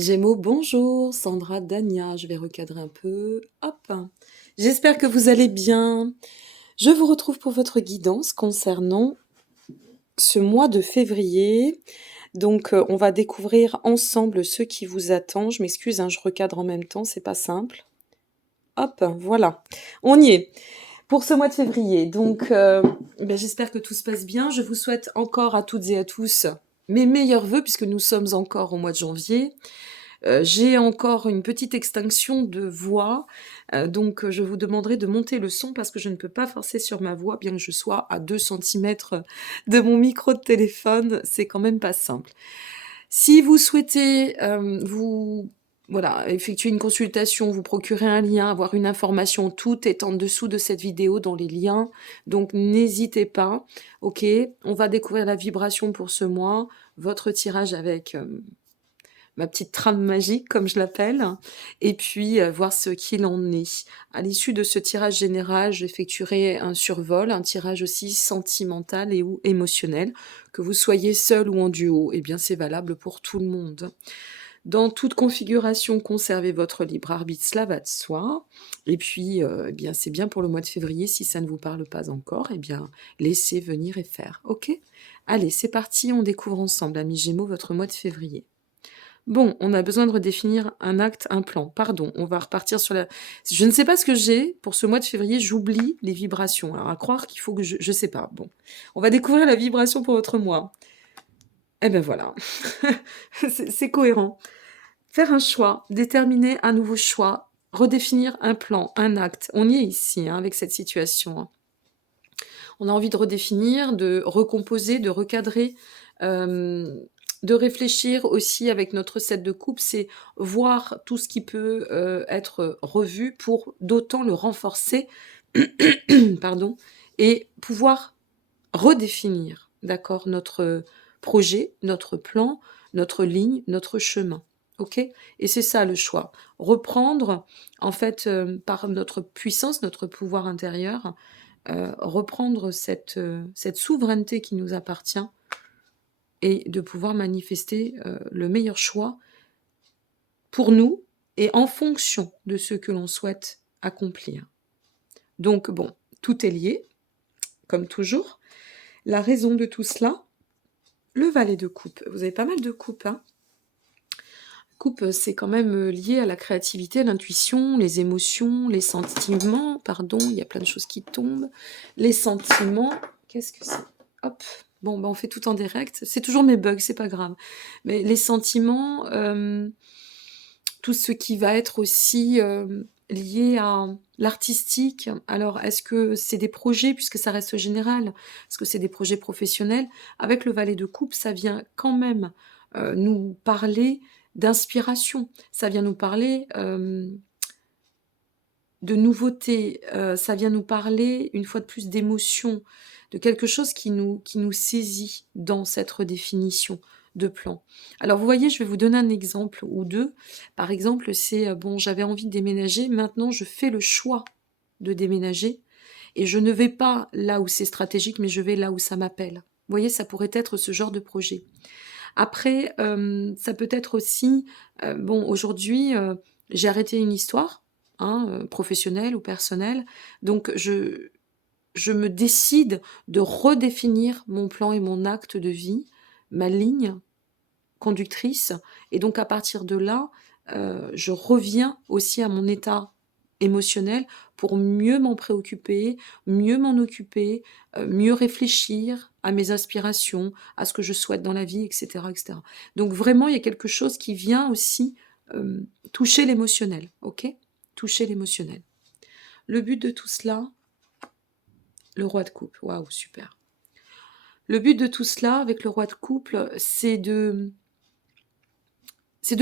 Amis Gémeaux, bonjour, Sandra Dania, je vais recadrer un peu, hop. J'espère que vous allez bien. Je vous retrouve pour votre guidance concernant ce mois de février. Donc, on va découvrir ensemble ce qui vous attend. Je m'excuse, hein, je recadre en même temps, c'est pas simple. Hop, voilà, on y est. Pour ce mois de février, donc j'espère que tout se passe bien. Je vous souhaite encore à toutes et à tous mes meilleurs vœux puisque nous sommes encore au mois de janvier. J'ai encore une petite extinction de voix, donc je vous demanderai de monter le son parce que je ne peux pas forcer sur ma voix, bien que je sois à 2 centimètres de mon micro de téléphone, c'est quand même pas simple. Si vous souhaitez voilà, effectuer une consultation, vous procurer un lien, avoir une information, tout est en dessous de cette vidéo dans les liens, donc n'hésitez pas. Ok, on va découvrir la vibration pour ce mois, votre tirage avec ma petite trame magique, comme je l'appelle, et puis voir ce qu'il en est. À l'issue de ce tirage général, j'effectuerai un survol, un tirage aussi sentimental et ou émotionnel. Que vous soyez seul ou en duo, eh bien c'est valable pour tout le monde. Dans toute configuration, conservez votre libre arbitre, cela va de soi. Et puis, eh bien, c'est bien pour le mois de février. Si ça ne vous parle pas encore, eh bien, laissez venir et faire. Ok? Allez, c'est parti, on découvre ensemble, amis Gémeaux, votre mois de février. Bon, on a besoin de redéfinir un acte, un plan. Pardon, on va repartir sur la... Je ne sais pas ce que j'ai pour ce mois de février, j'oublie les vibrations. Alors, à croire qu'il faut que je... Je sais pas. Bon, on va découvrir la vibration pour votre mois. Eh ben voilà, c'est cohérent. Faire un choix, déterminer un nouveau choix, redéfinir un plan, un acte. On y est ici, hein, avec cette situation. Hein. On a envie de redéfinir, de recomposer, de recadrer, de réfléchir aussi avec notre set de coupe, c'est voir tout ce qui peut être revu pour d'autant le renforcer, pardon, et pouvoir redéfinir, d'accord, notre projet, notre plan, notre ligne, notre chemin. Ok? Et c'est ça le choix. Reprendre, en fait, par notre puissance, notre pouvoir intérieur, reprendre cette souveraineté qui nous appartient et de pouvoir manifester le meilleur choix pour nous et en fonction de ce que l'on souhaite accomplir. Donc bon, tout est lié, comme toujours. La raison de tout cela, le valet de coupe. Vous avez pas mal de coupes, hein. Coupe, c'est quand même lié à la créativité, à l'intuition, les émotions, les sentiments, pardon, il y a plein de choses qui tombent. Les sentiments, qu'est-ce que c'est? Hop, bon, on fait tout en direct. C'est toujours mes bugs, c'est pas grave. Mais les sentiments, tout ce qui va être aussi lié à l'artistique. Alors, est-ce que c'est des projets, puisque ça reste général? Est-ce que c'est des projets professionnels? Avec le valet de coupe, ça vient quand même nous parler d'inspiration. Ça vient nous parler de nouveauté. Ça vient nous parler, une fois de plus, d'émotion, de quelque chose qui nous saisit dans cette redéfinition de plan. Alors, vous voyez, je vais vous donner un exemple ou deux. Par exemple, c'est, bon, j'avais envie de déménager, maintenant je fais le choix de déménager, et je ne vais pas là où c'est stratégique, mais je vais là où ça m'appelle. Vous voyez, ça pourrait être ce genre de projet. Après, ça peut être aussi, bon, aujourd'hui, j'ai arrêté une histoire, hein, professionnelle ou personnelle, donc je me décide de redéfinir mon plan et mon acte de vie, ma ligne conductrice, et donc à partir de là, je reviens aussi à mon état émotionnel pour mieux m'en préoccuper, mieux m'en occuper, mieux réfléchir à mes aspirations, à ce que je souhaite dans la vie, etc., etc. Donc vraiment, il y a quelque chose qui vient aussi toucher l'émotionnel, ok? Toucher l'émotionnel. Le but de tout cela, le roi de coupe, waouh, super. Le but de tout cela, avec le roi de couple, c'est de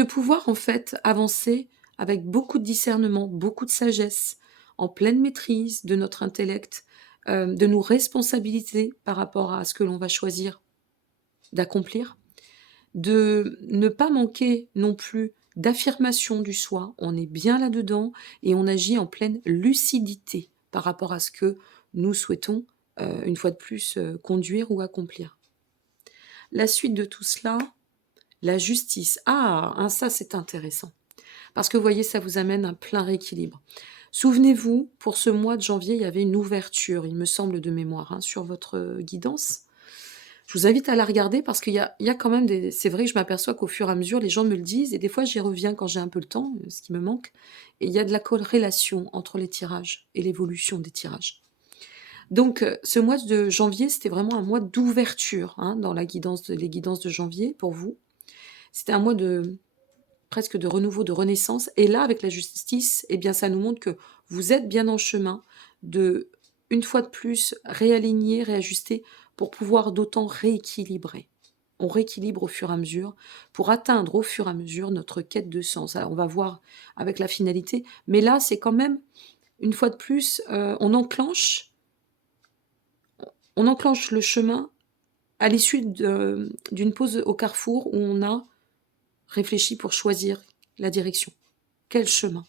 pouvoir en fait avancer avec beaucoup de discernement, beaucoup de sagesse, en pleine maîtrise de notre intellect, de nos responsabilités par rapport à ce que l'on va choisir d'accomplir, de ne pas manquer non plus d'affirmation du soi, on est bien là-dedans et on agit en pleine lucidité par rapport à ce que nous souhaitons, une fois de plus, conduire ou accomplir. La suite de tout cela, La justice. Ah, hein, ça c'est intéressant. Parce que vous voyez, ça vous amène un plein rééquilibre. Souvenez-vous, pour ce mois de janvier, il y avait une ouverture, il me semble de mémoire, hein, sur votre guidance. Je vous invite à la regarder parce qu'il y a quand même des... C'est vrai que je m'aperçois qu'au fur et à mesure, les gens me le disent, et des fois j'y reviens quand j'ai un peu le temps, ce qui me manque, et il y a de la corrélation entre les tirages et l'évolution des tirages. Donc, ce mois de janvier, c'était vraiment un mois d'ouverture, hein, dans les guidances de janvier, pour vous. C'était un mois presque de renouveau, de renaissance. Et là, avec la justice, eh bien, ça nous montre que vous êtes bien en chemin de, une fois de plus, réaligner, réajuster pour pouvoir d'autant rééquilibrer. On rééquilibre au fur et à mesure pour atteindre au fur et à mesure notre quête de sens. Alors, on va voir avec la finalité, mais là, c'est quand même, une fois de plus, on enclenche le chemin à l'issue d'une pause au carrefour où on a réfléchi pour choisir la direction. Quel chemin?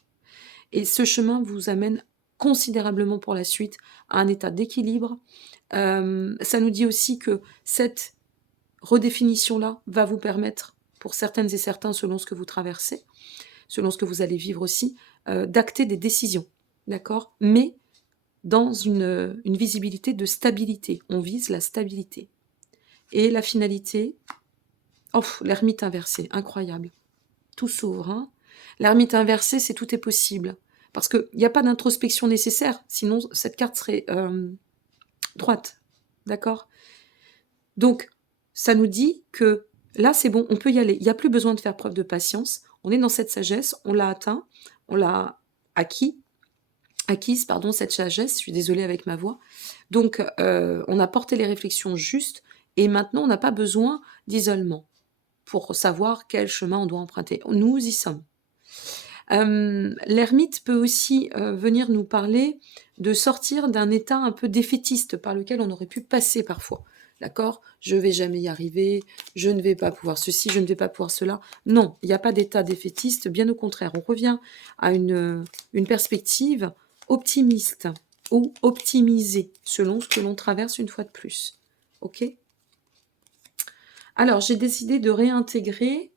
Et ce chemin vous amène considérablement pour la suite à un état d'équilibre. Ça nous dit aussi que cette redéfinition-là va vous permettre, pour certaines et certains, selon ce que vous traversez, selon ce que vous allez vivre aussi, d'acter des décisions, d'accord? Mais dans une visibilité de stabilité. On vise la stabilité. Et la finalité, oh, l'ermite inversé, incroyable. Tout s'ouvre, hein. L'ermite inversé, c'est tout est possible. Parce qu'il n'y a pas d'introspection nécessaire, sinon cette carte serait droite. D'accord? Donc, ça nous dit que là, c'est bon, on peut y aller. Il n'y a plus besoin de faire preuve de patience. On est dans cette sagesse, on l'a atteint, on l'a acquise, pardon, cette sagesse. Je suis désolée avec ma voix. Donc, on a porté les réflexions justes et maintenant, on n'a pas besoin d'isolement pour savoir quel chemin on doit emprunter. Nous y sommes. L'ermite peut aussi venir nous parler de sortir d'un état un peu défaitiste par lequel on aurait pu passer parfois. D'accord? Je vais jamais y arriver, je ne vais pas pouvoir ceci, je ne vais pas pouvoir cela. Non, il n'y a pas d'état défaitiste, bien au contraire. On revient à une perspective optimiste ou optimisée, selon ce que l'on traverse une fois de plus. Ok? Alors, j'ai décidé de réintégrer.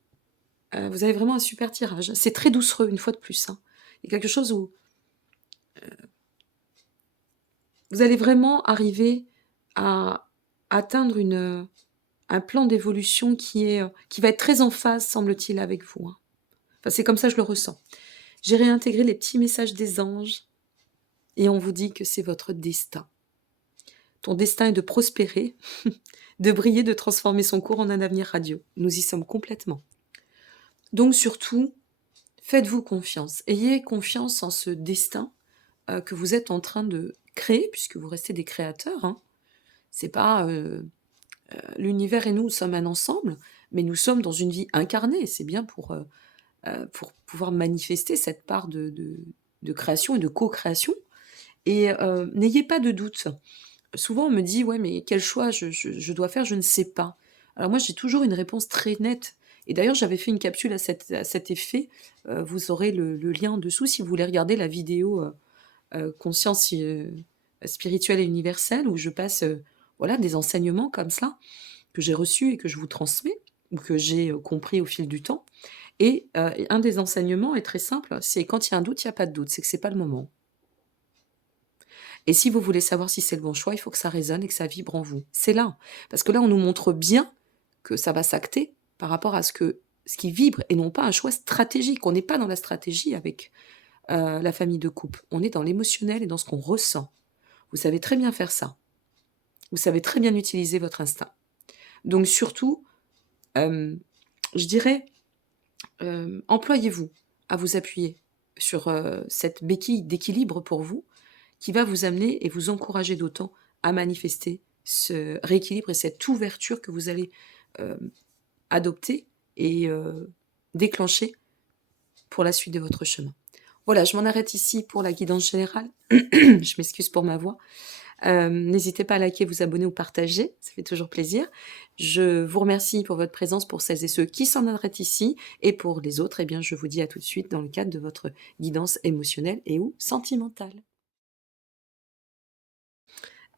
Vous avez vraiment un super tirage. C'est très doucereux, une fois de plus, hein. Il y a quelque chose où vous allez vraiment arriver à atteindre un plan d'évolution qui va être très en phase, semble-t-il, avec vous, hein. Enfin, c'est comme ça que je le ressens. J'ai réintégré les petits messages des anges et on vous dit que c'est votre destin. Ton destin est de prospérer, de briller, de transformer son cours en un avenir radieux. Nous y sommes complètement. Donc surtout, faites-vous confiance. Ayez confiance en ce destin que vous êtes en train de créer, puisque vous restez des créateurs, hein. C'est pas l'univers et nous sommes un ensemble, mais nous sommes dans une vie incarnée. C'est bien pour pouvoir manifester cette part de création et de co-création. Et n'ayez pas de doute. Souvent, on me dit, ouais, mais quel choix je dois faire, je ne sais pas. Alors moi, j'ai toujours une réponse très nette. Et d'ailleurs, j'avais fait une capsule à cet effet. Vous aurez le lien en dessous si vous voulez regarder la vidéo conscience spirituelle et universelle, où je passe voilà, des enseignements comme ça, que j'ai reçus et que je vous transmets, ou que j'ai compris au fil du temps. Et un des enseignements est très simple, c'est quand il y a un doute, il n'y a pas de doute, c'est que c'est pas le moment. Et si vous voulez savoir si c'est le bon choix, il faut que ça résonne et que ça vibre en vous. C'est là. Parce que là, on nous montre bien que ça va s'acter par rapport à ce qui vibre et non pas un choix stratégique. On n'est pas dans la stratégie avec la famille de couple. On est dans l'émotionnel et dans ce qu'on ressent. Vous savez très bien faire ça. Vous savez très bien utiliser votre instinct. Donc surtout, je dirais, employez-vous à vous appuyer sur cette béquille d'équilibre pour vous qui va vous amener et vous encourager d'autant à manifester ce rééquilibre et cette ouverture que vous allez adopter et déclencher pour la suite de votre chemin. Voilà, je m'en arrête ici pour la guidance générale. Je m'excuse pour ma voix. N'hésitez pas à liker, vous abonner ou partager, ça fait toujours plaisir. Je vous remercie pour votre présence, pour celles et ceux qui s'en arrêtent ici, et pour les autres, eh bien, je vous dis à tout de suite dans le cadre de votre guidance émotionnelle et ou sentimentale.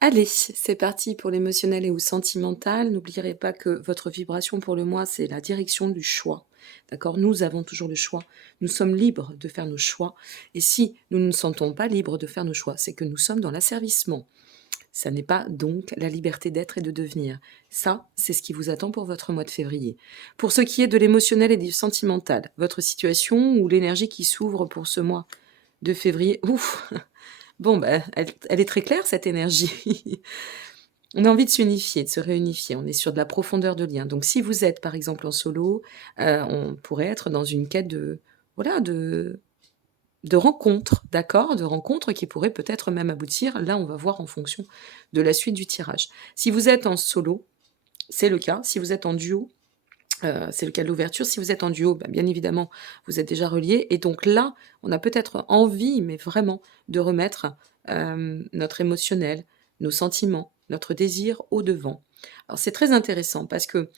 Allez, c'est parti pour l'émotionnel et ou sentimental. N'oublierez pas que votre vibration pour le mois, c'est la direction du choix. D'accord? Nous avons toujours le choix. Nous sommes libres de faire nos choix. Et si nous ne nous sentons pas libres de faire nos choix, c'est que nous sommes dans l'asservissement. Ça n'est pas donc la liberté d'être et de devenir. Ça, c'est ce qui vous attend pour votre mois de février. Pour ce qui est de l'émotionnel et du sentimental, votre situation ou l'énergie qui s'ouvre pour ce mois de février, ouf, bon, ben, elle est très claire, cette énergie. On a envie de s'unifier, de se réunifier. On est sur de la profondeur de lien. Donc, si vous êtes, par exemple, en solo, on pourrait être dans une quête de, voilà, de rencontres, d'accord? De rencontres qui pourraient peut-être même aboutir. Là, on va voir en fonction de la suite du tirage. Si vous êtes en solo, c'est le cas. Si vous êtes en duo, c'est le cas de l'ouverture. Si vous êtes en duo, bah, bien évidemment, vous êtes déjà reliés. Et donc là, on a peut-être envie, mais vraiment, de remettre notre émotionnel, nos sentiments, notre désir au devant. Alors c'est très intéressant parce que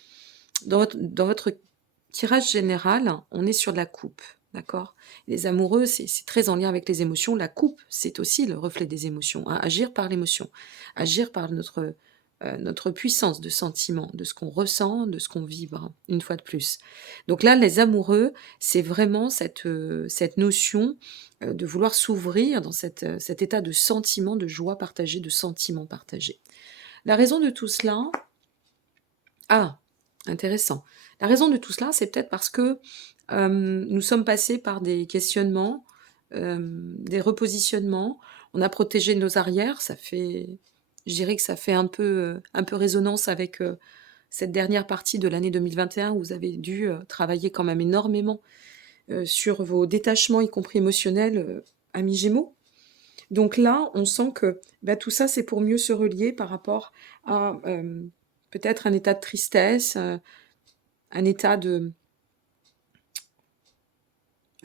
dans votre tirage général, on est sur de la coupe, d'accord? Les amoureux, c'est très en lien avec les émotions. La coupe, c'est aussi le reflet des émotions, hein, agir par l'émotion, agir par notre puissance de sentiment, de ce qu'on ressent, de ce qu'on vibre, une fois de plus. Donc là, les amoureux, c'est vraiment cette notion de vouloir s'ouvrir dans cet état de sentiment, de joie partagée, de sentiment partagé. La raison de tout cela, ah, intéressant. La raison de tout cela, c'est peut-être parce que nous sommes passés par des questionnements, des repositionnements. On a protégé nos arrières. Je dirais que ça fait un peu résonance avec cette dernière partie de l'année 2021 où vous avez dû travailler quand même énormément sur vos détachements, y compris émotionnels, amis Gémeaux. Donc là, on sent que bah, tout ça, c'est pour mieux se relier par rapport à peut-être un état de tristesse, un état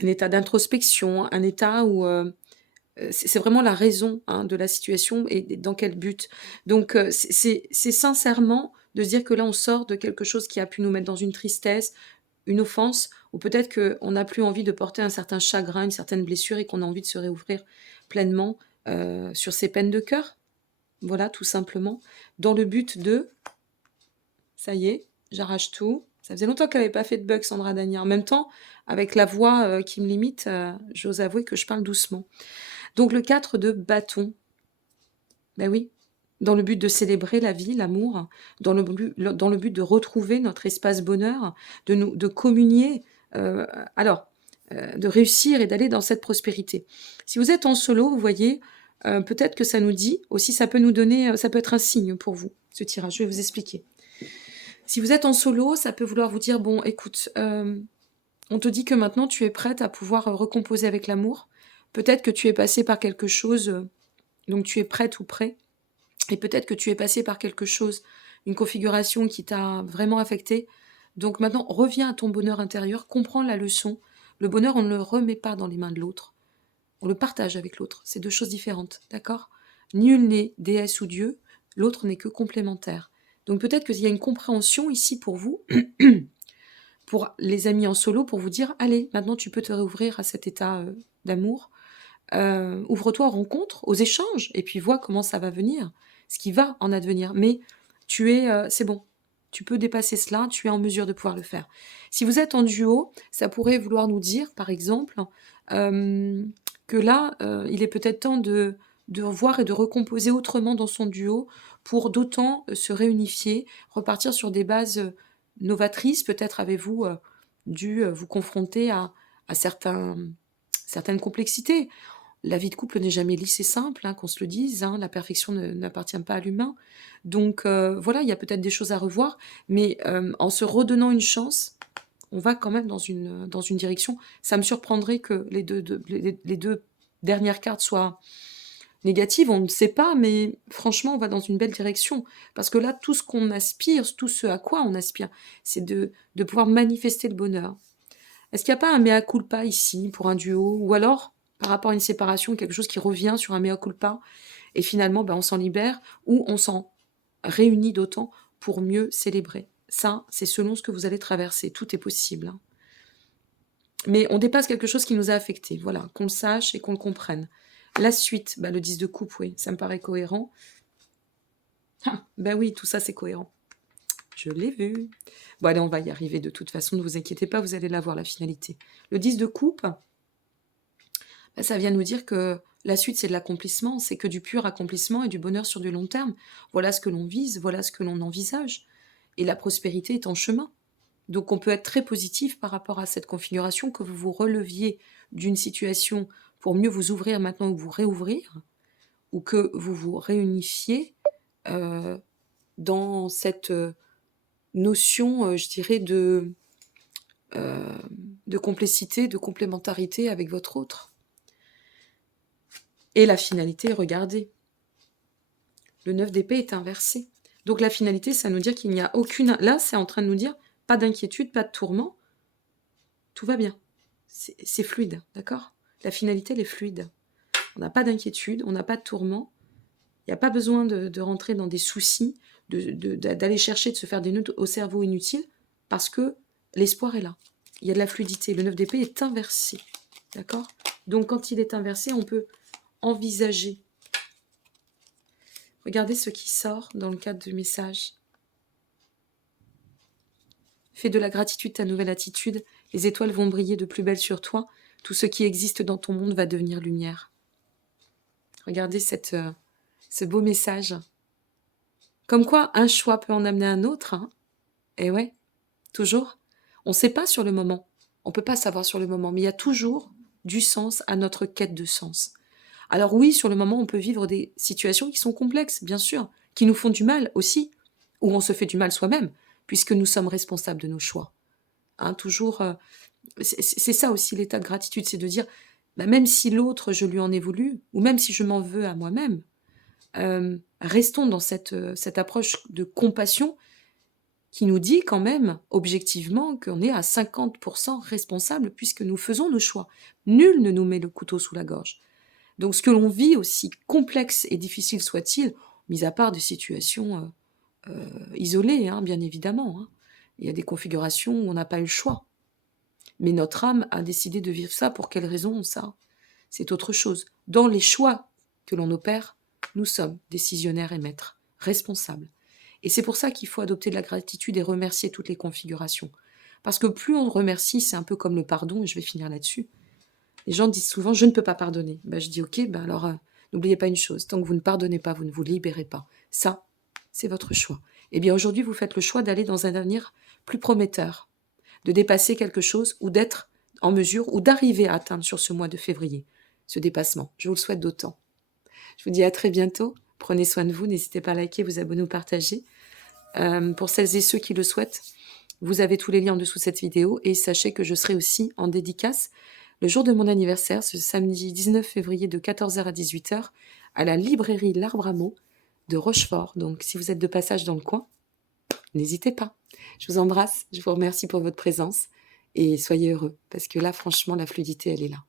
d'introspection, un état où c'est vraiment la raison hein, de la situation et dans quel but. Donc c'est sincèrement de se dire que là, on sort de quelque chose qui a pu nous mettre dans une tristesse, une offense, ou peut-être qu'on n'a plus envie de porter un certain chagrin, une certaine blessure et qu'on a envie de se réouvrir pleinement sur ses peines de cœur. Voilà, tout simplement. Dans le but de, ça y est, j'arrache tout. Ça faisait longtemps qu'elle n'avait pas fait de bug, Sandra Dagny. En même temps, avec la voix qui me limite, j'ose avouer que je parle doucement. Donc le 4 de bâton, ben oui, dans le but de célébrer la vie, l'amour, dans le but de retrouver notre espace bonheur, de communier, de réussir et d'aller dans cette prospérité. Si vous êtes en solo, vous voyez, peut-être que ça nous dit, aussi ça peut nous donner, ça peut être un signe pour vous, ce tirage, je vais vous expliquer. Si vous êtes en solo, ça peut vouloir vous dire, bon, écoute, on te dit que maintenant tu es prête à pouvoir recomposer avec l'amour. Peut-être que tu es passé par quelque chose, donc tu es prête ou prêt. Et peut-être que tu es passé par quelque chose, une configuration qui t'a vraiment affecté. Donc maintenant, reviens à ton bonheur intérieur, comprends la leçon. Le bonheur, on ne le remet pas dans les mains de l'autre. On le partage avec l'autre. C'est deux choses différentes, d'accord? Nul n'est déesse ou Dieu, l'autre n'est que complémentaire. Donc peut-être qu'il y a une compréhension ici pour vous, pour les amis en solo, pour vous dire, allez, maintenant tu peux te réouvrir à cet état d'amour. Ouvre-toi aux rencontres, aux échanges, et puis vois comment ça va venir, ce qui va en advenir. Mais c'est bon, tu peux dépasser cela, tu es en mesure de pouvoir le faire. Si vous êtes en duo, ça pourrait vouloir nous dire, par exemple, que là, il est peut-être temps de revoir et de recomposer autrement dans son duo pour d'autant se réunifier, repartir sur des bases novatrices. Peut-être avez-vous dû vous confronter à certaines complexités. La vie de couple n'est jamais lisse et simple, hein, qu'on se le dise, hein, la perfection n'appartient pas à l'humain. Donc voilà, il y a peut-être des choses à revoir, mais en se redonnant une chance, on va quand même dans une direction. Ça me surprendrait que les deux dernières cartes soient négatives, on ne sait pas, mais franchement, on va dans une belle direction. Parce que là, tout ce qu'on aspire, tout ce à quoi on aspire, c'est de pouvoir manifester le bonheur. Est-ce qu'il n'y a pas un mea culpa ici pour un duo? Ou alors, par rapport à une séparation, quelque chose qui revient sur un mea culpa et finalement, ben, on s'en libère ou on s'en réunit d'autant pour mieux célébrer. Ça, c'est selon ce que vous allez traverser. Tout est possible, hein. Mais on dépasse quelque chose qui nous a affectés. Voilà, qu'on le sache et qu'on le comprenne. La suite, ben, le 10 de coupe, oui, ça me paraît cohérent. Ah, ben oui, tout ça, c'est cohérent. Je l'ai vu. Bon, allez, on va y arriver de toute façon, ne vous inquiétez pas, vous allez la voir, la finalité. Le 10 de coupe, bah, ça vient nous dire que la suite, c'est de l'accomplissement, c'est que du pur accomplissement et du bonheur sur du long terme. Voilà ce que l'on vise, voilà ce que l'on envisage. Et la prospérité est en chemin. Donc on peut être très positif par rapport à cette configuration, que vous vous releviez d'une situation pour mieux vous ouvrir maintenant ou vous réouvrir, ou que vous vous réunifiez euh, dans cette notion, je dirais, euh, de complicité, de complémentarité avec votre autre. Et la finalité, regardez, le 9 d'épée est inversé. Donc la finalité, ça nous dit qu'il n'y a aucune... Là, c'est en train de nous dire, pas d'inquiétude, pas de tourment, tout va bien. C'est fluide, d'accord? La finalité, elle est fluide. On n'a pas d'inquiétude, on n'a pas de tourment. Il n'y a pas besoin de rentrer dans des soucis, d'aller chercher, de se faire des nœuds au cerveau inutiles, parce que l'espoir est là. Il y a de la fluidité. Le 9 d'épée est inversé, d'accord? Donc quand il est inversé, on peut envisager. Regardez ce qui sort dans le cadre du message. Fais de la gratitude ta nouvelle attitude. Les étoiles vont briller de plus belle sur toi. Tout ce qui existe dans ton monde va devenir lumière. Regardez ce beau message. Comme quoi, un choix peut en amener un autre. Hein. Et ouais, toujours. On ne sait pas sur le moment. On ne peut pas savoir sur le moment. Mais il y a toujours du sens à notre quête de sens. Alors oui, sur le moment, on peut vivre des situations qui sont complexes, bien sûr, qui nous font du mal aussi, ou on se fait du mal soi-même, puisque nous sommes responsables de nos choix. Hein, toujours, c'est ça aussi l'état de gratitude, c'est de dire, bah, même si l'autre, je lui en ai voulu, ou même si je m'en veux à moi-même, restons dans cette approche de compassion qui nous dit quand même, objectivement, qu'on est à 50% responsable puisque nous faisons nos choix. Nul ne nous met le couteau sous la gorge. Donc ce que l'on vit, aussi complexe et difficile soit-il, mis à part des situations isolées, hein, bien évidemment, hein. Il y a des configurations où on n'a pas eu le choix. Mais notre âme a décidé de vivre ça. Pour quelle raison, ça? C'est autre chose. Dans les choix que l'on opère, nous sommes décisionnaires et maîtres, responsables. Et c'est pour ça qu'il faut adopter de la gratitude et remercier toutes les configurations. Parce que plus on remercie, c'est un peu comme le pardon, et je vais finir là-dessus. Les gens disent souvent « je ne peux pas pardonner ». Ben, je dis « ok, ben alors n'oubliez pas une chose, tant que vous ne pardonnez pas, vous ne vous libérez pas. Ça, c'est votre choix. Eh bien aujourd'hui, vous faites le choix d'aller dans un avenir plus prometteur, de dépasser quelque chose ou d'être en mesure ou d'arriver à atteindre sur ce mois de février ce dépassement. Je vous le souhaite d'autant. Je vous dis à très bientôt. Prenez soin de vous. N'hésitez pas à liker, vous abonner ou partager. Pour celles et ceux qui le souhaitent, vous avez tous les liens en dessous de cette vidéo. Et sachez que je serai aussi en dédicace le jour de mon anniversaire, ce samedi 19 février de 14h à 18h, à la librairie L'Arbre à Mots de Rochefort. Donc si vous êtes de passage dans le coin, n'hésitez pas. Je vous embrasse, je vous remercie pour votre présence et soyez heureux. Parce que là, franchement, la fluidité, elle est là.